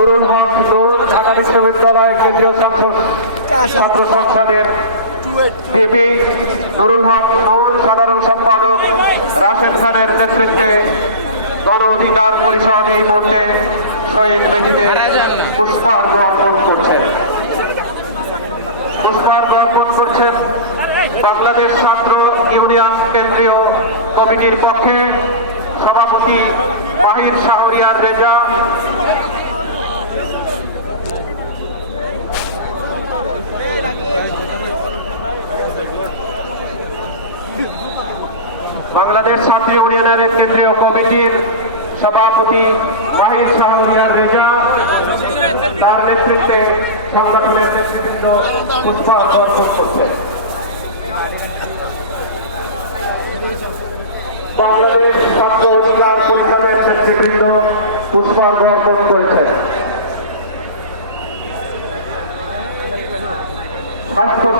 নুরুল হক নুর ঢাকা বিশ্ববিদ্যালয় কেন্দ্রীয় ছাত্র ছাত্র সংসদের পিপি নুরুল হক নুর সাধারণ সম্পাদক রাশেদ খানের নেতৃত্বে গণ অধিকার পরিষদ এই মুহূর্তে পুষ্পার্ঘ অর্পণ করছেন। পুষ্পার্ঘ অর্পণ করছেন বাংলাদেশ ছাত্র ইউনিয়ন কেন্দ্রীয় কমিটির পক্ষে সভাপতি মাহির শাহরিয়ার রেজা বাংলাদেশ ছাত্র ইউনিয়নের কেন্দ্রীয় কমিটির সভাপতি মাহির শাহরিয়ার রেজা, তার নেতৃত্বে সংগঠনের নেতৃবৃন্দ পুষ্পার্ঘ অর্পণ করছেন। বাংলাদেশ ছাত্র অধিকার পরিষদের নেতৃবৃন্দ পুষ্পার্ঘ অর্পণ করেছেন। স্বাস্থ্যসেবা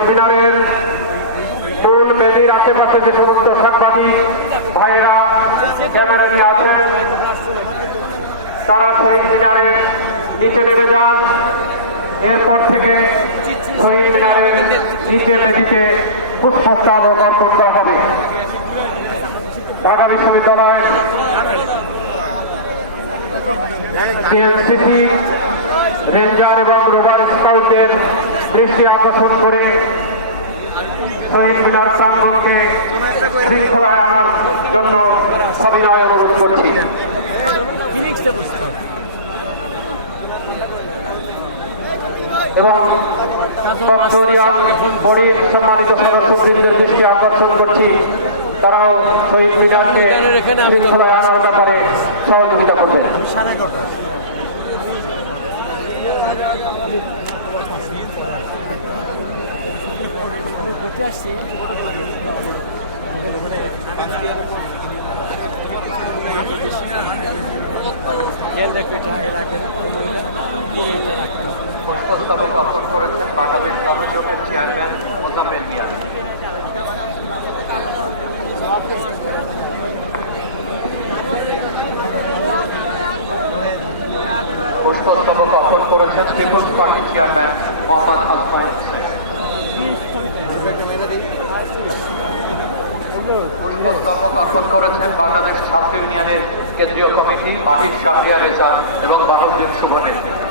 শহীদ মিনারের মূল বেদির আশেপাশে যে সমস্ত সাংবাদিক, ভাইয়েরা ক্যামেরা নিয়ে আছেন, তারা শহীদ মিনারের নিচে নেমে যান। এরপর থেকে শহীদ মিনারের নিচে বেদিতে পুষ্পস্তাবক অর্পণ করা হবে। ঢাকা বিশ্ববিদ্যালয়ের রেঞ্জার এবং রোভার স্কাউটের দৃষ্টি আকর্ষণ করে শহীদ মিনার প্রাঙ্গণকে শৃঙ্খলা জন্য অনুরোধ করছি। এবং বডির সম্মানিত সদস্যবৃন্দের দৃষ্টি আকর্ষণ করছি। তারাও শহীদ মিনারকে শৃঙ্খলায় আনার ব্যাপারে সহযোগিতা করবেন। পুষ্পস্তবক অর্পণ করেছেন পিপুলস পার্টি চেয়ারম্যান। বাংলাদেশ ছাত্র ইউনিয়নের কেন্দ্রীয় কমিটি মানিক শাহরিয়ার এবং বাহুদ্দিন নেতৃত্বে